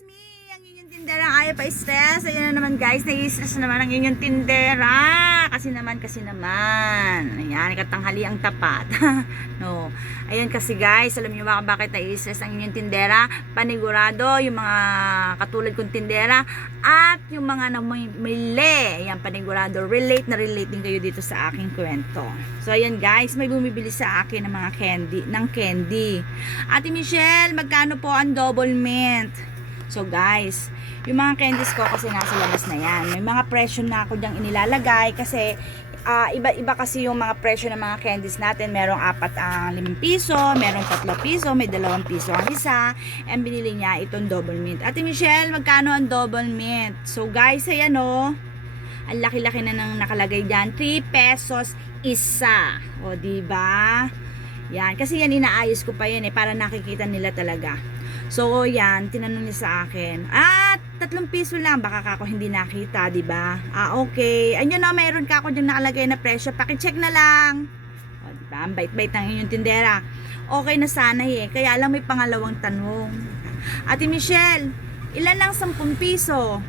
it's me, ang inyong tindera ayaw pa stress. Ayun na naman guys, nai-stress na naman ang inyong tindera. Kasi naman. Ayan, katanghali ang tapat. No. Ayan kasi guys, alam niyo ba bakit nai-stress ang inyong tindera? Panigurado, yung mga katulad kong tindera at yung mga namimili. Ayan, panigurado, relate din kayo dito sa aking kwento. So ayan guys, may bumibili sa akin ng mga candy. Ate Michelle, magkano po ang double mint? So guys, yung mga candies ko kasi nasa labas na yan. May mga presyo na ako dyang inilalagay kasi iba kasi yung mga presyo ng mga candies natin. Merong 5 piso, merong 3 piso, may 2 piso ang isa. And binili niya itong double mint. Ate Michelle, magkano ang double mint? So guys, ayan o. Ang laki-laki na nang nakalagay dyan. 3 pesos isa. O diba? Yan. Kasi yan inaayos ko pa yan para nakikita nila talaga. So, yan, tinanong niya sa akin. 3 piso lang, baka ako hindi nakita, di ba? Okay. Ayun na, mayroon ka ako dyan nakalagay na presyo. Paki-check na lang. O, di ba? Ang bait-bait ng inyong tindera. Okay na sana kaya lang may pangalawang tanong. Ate Michelle, ilan lang 10 piso?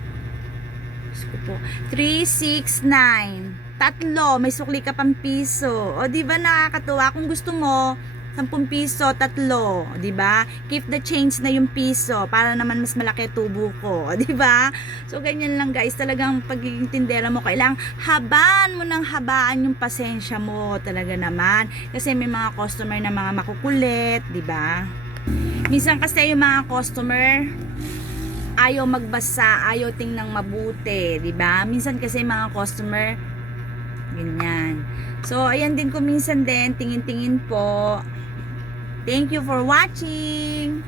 3, 6, 9. 3, may sukli ka pang piso. O, di ba nakakatuwa? Kung gusto mo, 10 piso, 3. Di ba? Keep the change na yung piso para naman mas malaki tubo ko. Di ba? So, ganyan lang guys. Talagang pagiging tindera mo, kailangang habaan mo ng habaan yung pasensya mo. Talaga naman. Kasi may mga customer na mga makukulit. Di ba? Minsan kasi yung mga customer, ayaw magbasa, ayaw tingnan mabuti. Di ba? Minsan kasi mga customer, ganyan. So, ayan din ko minsan din, tingin-tingin po. Thank you for watching.